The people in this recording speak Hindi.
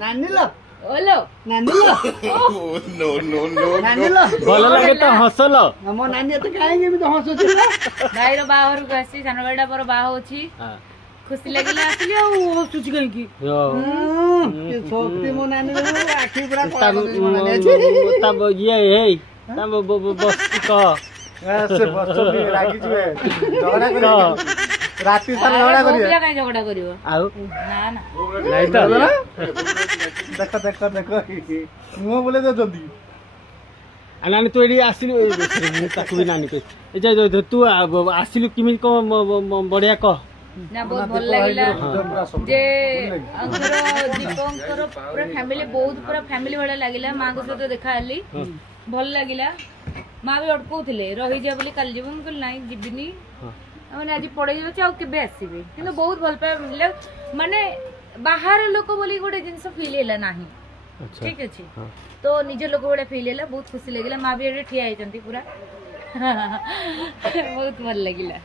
नानी लो ओलो नानी लो नो नो नो नानी लो ଭଲ ଲାଗେ ତ ହସଲ मो नानी तो काहेंगे भी तो हंसुची भाई रो बाहर को आसी सानो बेटा पर बाह होची खुशी लागिला आसिली आ हसुची कहीं की के सोचती मो नानी लो आखी पूरा कला मो नानी अछि तब ये हे तब बस क से बच्चों भी रागी जुए झगड़ा करी राती सारा झगड़ा करी पिला काई झगड़ा करिवो आउ ना ना नहीं तो देखो देखो देखो मुंह बोले तो जल्दी नानी तू एडी आसिलु ताकू भी नानी कह ए जे तू आसिलु किमि को बढ़िया कह ना बहुत भल लागिला जे अंकर दीपंकर पूरा फैमिली बहुत पूरा फैमिली वाला लागिला मां को सहित देखा आली भल लागिला मां भी अटकौथिले रही जा बोली काल जीवन को नहीं जीविनी मैंने आज पड़े जाऊँ आउ केबे आसीबे किंतु बहुत भल पाए मिले माने बाहर लोक बोली गोटे जिनस फील हैला नाही ठीक अछि तो निज लोक बड़े फील हैला बहुत खुशी लागिला मां भी एडे ठिया आइचंती पूरा बहुत भल लागिला।